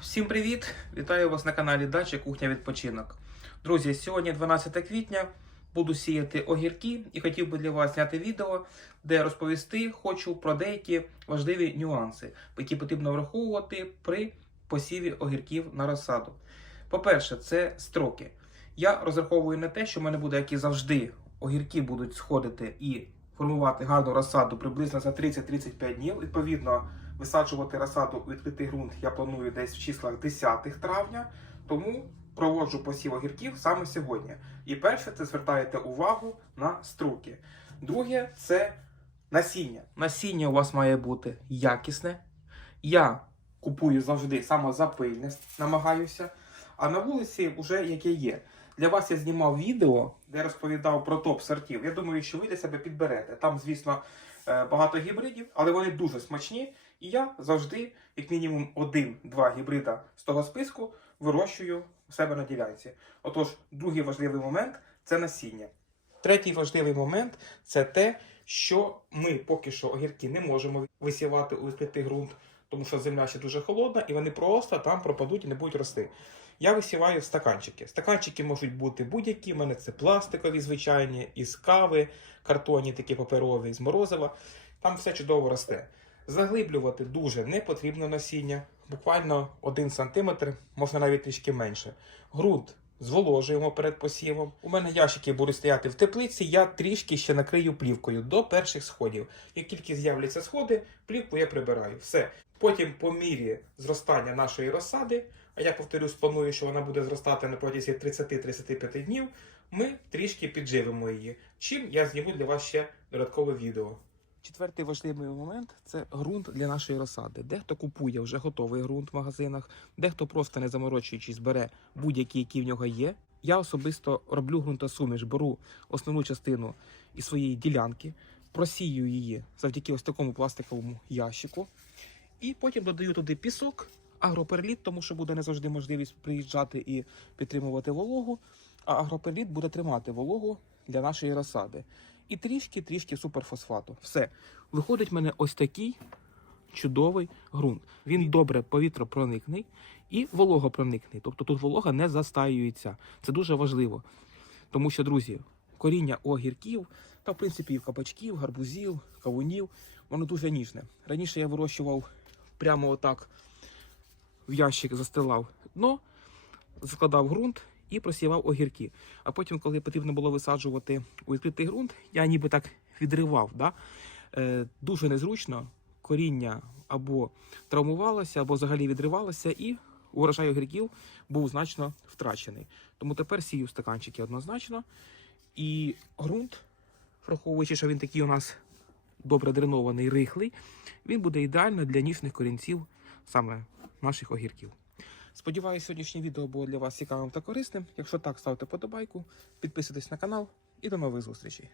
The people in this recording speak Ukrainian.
Всім привіт! Вітаю вас на каналі Дача Кухня Відпочинок. Друзі, сьогодні 12 квітня. Буду сіяти огірки і хотів би для вас зняти відео, де розповісти хочу про деякі важливі нюанси, які потрібно враховувати при посіві огірків на розсаду. По-перше, це строки. Я розраховую на те, що в мене буде, як і завжди, огірки будуть сходити і формувати гарну розсаду приблизно за 30-35 днів. Відповідно, висаджувати розсаду у відкритий ґрунт я планую десь в числах 10 травня, тому проводжу посів огірків саме сьогодні. І перше, це звертаєте увагу на струки. Друге, це насіння. Насіння у вас має бути якісне. Я купую завжди самозапильне, намагаюся. А на вулиці вже яке є. Для вас я знімав відео, де розповідав про топ сортів. Я думаю, що ви для себе підберете. Там, звісно, е, багато гібридів, але вони дуже смачні. І я завжди, як мінімум, один-два гібрида з того списку вирощую у себе на ділянці. Отож, другий важливий момент це насіння. Третій важливий момент це те, що ми поки що огірки не можемо висівати у відкритий ґрунт, тому що земля ще дуже холодна, і вони просто там пропадуть і не будуть рости. Я висіваю стаканчики. Стаканчики можуть бути будь-які. У мене це пластикові, звичайні, із кави, картонні, такі паперові, з морозива. Там все чудово росте. Заглиблювати дуже не потрібно насіння, буквально 1 см, можна навіть трішки менше. Грунт зволожуємо перед посівом. У мене ящики будуть стояти в теплиці, я трішки ще накрию плівкою до перших сходів. Як тільки з'являться сходи, плівку я прибираю. Все. Потім, по мірі зростання нашої розсади, а я повторюсь, планую, що вона буде зростати на протязі 30-35 днів, ми трішки підживимо її. Чим я зніму для вас ще додаткове відео. Четвертий важливий момент це ґрунт для нашої розсади. Дехто купує вже готовий ґрунт в магазинах, дехто просто не заморочуючись бере будь-який, який в нього є. Я особисто роблю ґрунтосуміш, беру основну частину із своєї ділянки, просію її завдяки ось такому пластиковому ящику, і потім додаю туди пісок, агроперліт, тому що буде не завжди можливість приїжджати і підтримувати вологу. А агроперліт буде тримати вологу для нашої розсади. І трішки-трішки суперфосфату. Все. Виходить в мене ось такий чудовий ґрунт. Він добре повітропроникний і вологопроникний. Тобто тут волога не застаюється. Це дуже важливо. Тому що, друзі, коріння огірків, та в принципі і кабачків, гарбузів, кавунів, воно дуже ніжне. Раніше я вирощував прямо отак в ящик застилав дно, закладав ґрунт і просівав огірки. А потім, коли потрібно було висаджувати у відкритий ґрунт, я ніби так відривав. Да? Е, дуже незручно коріння або травмувалося, або взагалі відривалося, і урожай огірків був значно втрачений. Тому тепер сію стаканчики однозначно. І ґрунт, враховуючи, що він такий у нас добре дренований, рихлий, він буде ідеально для ніжних корінців саме наших огірків. Сподіваюсь, сьогоднішнє відео було для вас цікавим та корисним. Якщо так, ставте подобайку, підписуйтесь на канал і до нових зустрічей.